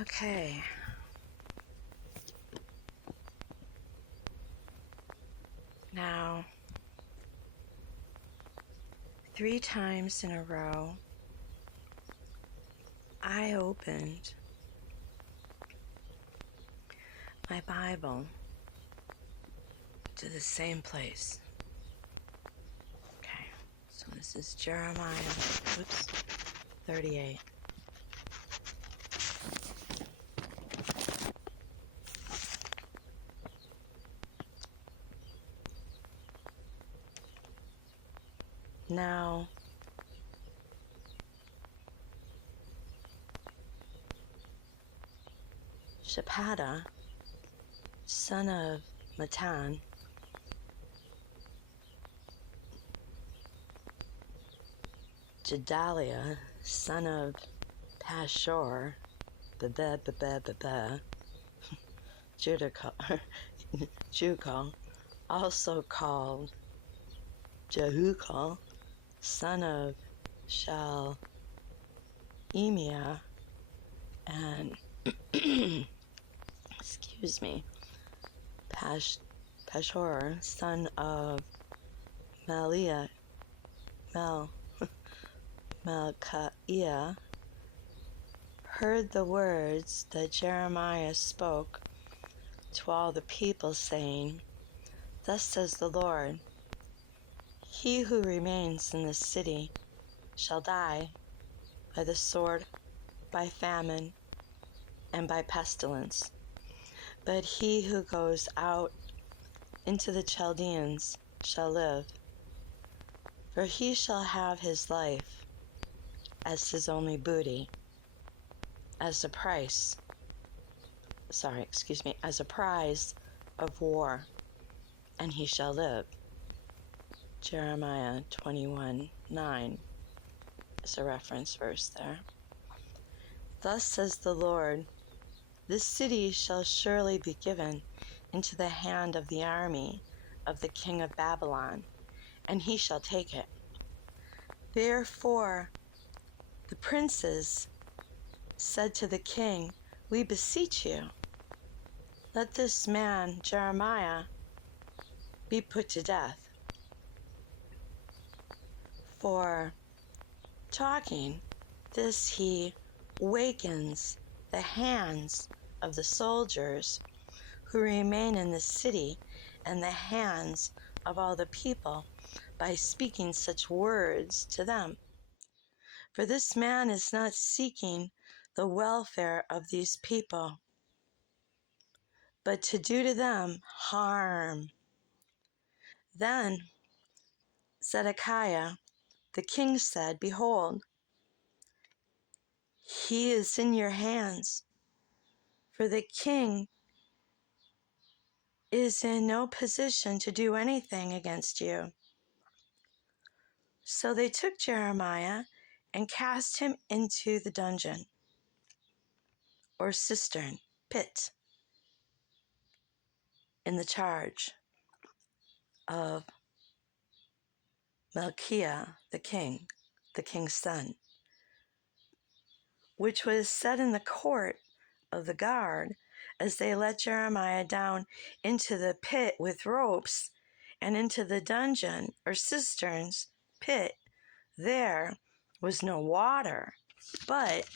Okay. Now, 3 times in a row, I opened my Bible to the same place. Okay, so this is Jeremiah 38. Now, Shephadah, son of Matan, Gedaliah, son of Pashur, Jucal, also called Jehucal, son of Shalemiah, and Pashur, son of Malchiah, heard the words that Jeremiah spoke to all the people, saying, Thus says the Lord, he who remains in the city shall die by the sword, by famine, and by pestilence. But he who goes out into the Chaldeans shall live, for he shall have his life as his only booty, as a prize of war, and he shall live. Jeremiah 21:9 is a reference verse there. Thus says the Lord, this city shall surely be given into the hand of the army of the king of Babylon, and he shall take it. Therefore the princes said to the king, we beseech you, let this man Jeremiah be put to death. For talking this he wakens the hands of the soldiers who remain in the city and the hands of all the people by speaking such words to them. For this man is not seeking the welfare of these people, but to do to them harm. Then Zedekiah the king said, behold, he is in your hands, for the king is in no position to do anything against you. So they took Jeremiah and cast him into the dungeon, or cistern, pit, in the charge of Malchiah the king's son, which was set in the court of the guard, as they let Jeremiah down into the pit with ropes, and into the dungeon or cisterns pit. There was no water, but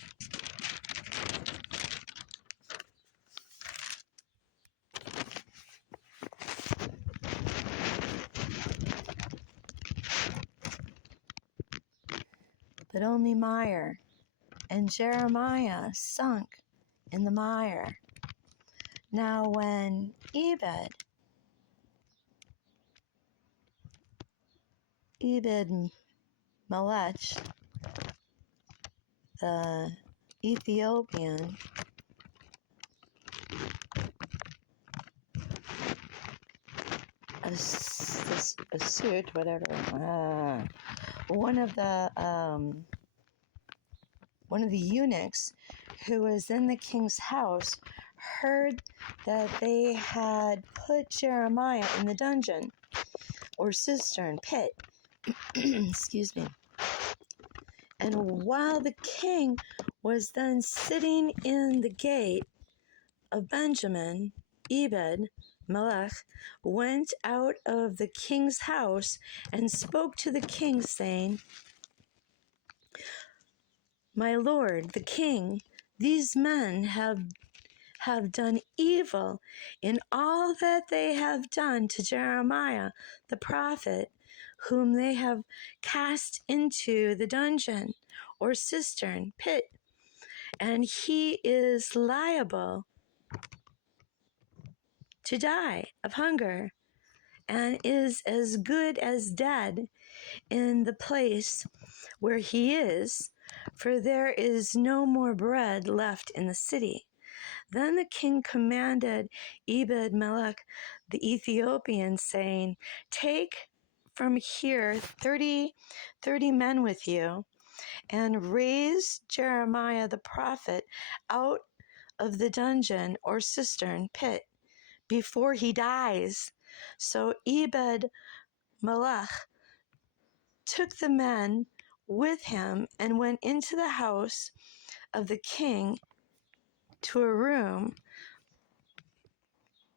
only mire, and Jeremiah sunk in the mire. Now when Ebed-Melech, the Ethiopian, one of the eunuchs who was in the king's house, heard that they had put Jeremiah in the dungeon or cistern pit. Excuse me. And while the king was then sitting in the gate of Benjamin, Ebed-melech went out of the king's house and spoke to the king, saying, My lord, the king, these men have done evil in all that they have done to Jeremiah the prophet, whom they have cast into the dungeon or cistern pit, and he is liable to die of hunger, and is as good as dead in the place where he is, for there is no more bread left in the city. Then the king commanded Ebed-melech the Ethiopian, saying, Take from here 30 men with you, and raise Jeremiah the prophet out of the dungeon or cistern pit before he dies. So Ebed-melech took the men with him and went into the house of the king to a room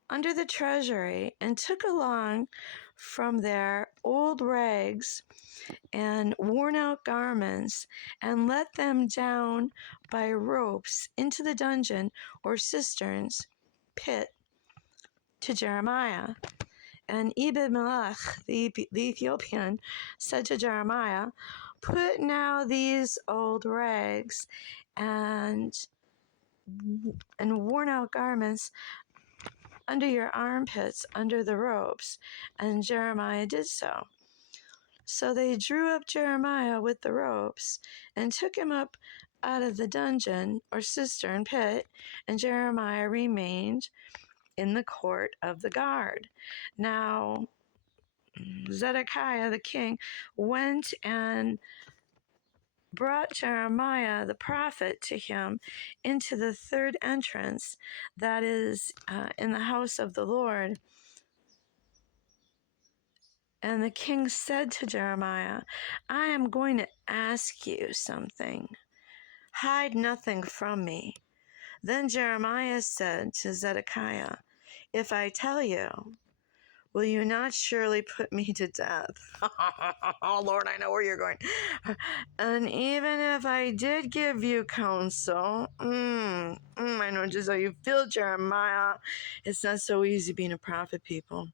under the treasury, and took along from there old rags and worn out garments, and let them down by ropes into the dungeon or cisterns pit to Jeremiah. And Ebed-melech the Ethiopian said to Jeremiah, Put now these old rags and worn out garments under your armpits, under the ropes. And Jeremiah did so. So they drew up Jeremiah with the ropes and took him up out of the dungeon or cistern pit, and Jeremiah remained in the court of the guard. Now Zedekiah the king went and brought Jeremiah the prophet to him into the third entrance, that is in the house of the Lord. And the king said to Jeremiah, I am going to ask you something. Hide nothing from me. Then Jeremiah said to Zedekiah, If I tell you, will you not surely put me to death? Oh, Lord, I know where you're going. And even if I did give you counsel, I know just how you feel, Jeremiah. It's not so easy being a prophet, people.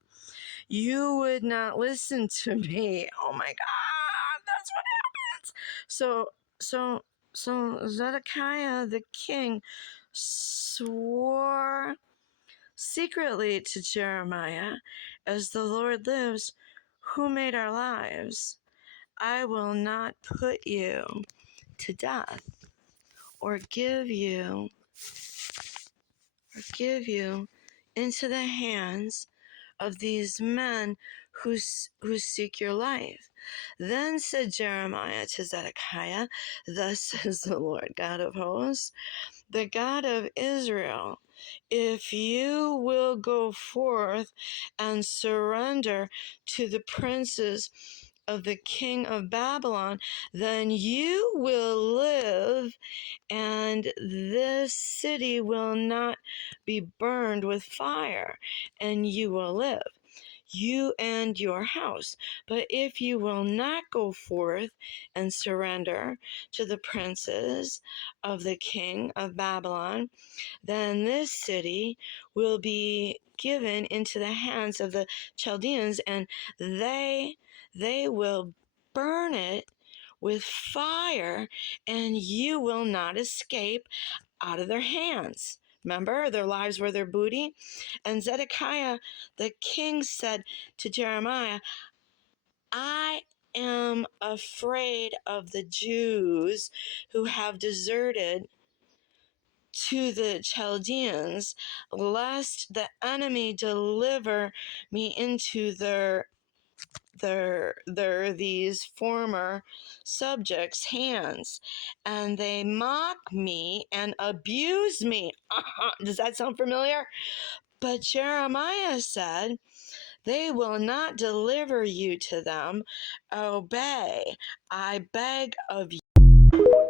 You would not listen to me. Oh, my God, that's what happens. So Zedekiah the king swore secretly to Jeremiah, As the Lord lives, who made our lives, I will not put you to death or give you into the hands of these men who seek your life. Then said Jeremiah to Zedekiah, Thus says the Lord God of hosts, the God of Israel, if you will go forth and surrender to the princes of the king of Babylon, then you will live, and this city will not be burned with fire, and you will live, you and your house. But if you will not go forth and surrender to the princes of the king of Babylon, then this city will be given into the hands of the Chaldeans, and they will burn it with fire, and you will not escape out of their hands. Remember, their lives were their booty. And Zedekiah the king said to Jeremiah, I am afraid of the Jews who have deserted to the Chaldeans, lest the enemy deliver me into these former subjects' hands, and they mock me and abuse me. Does that sound familiar? But Jeremiah said, They will not deliver you to them. Obey, I beg of you.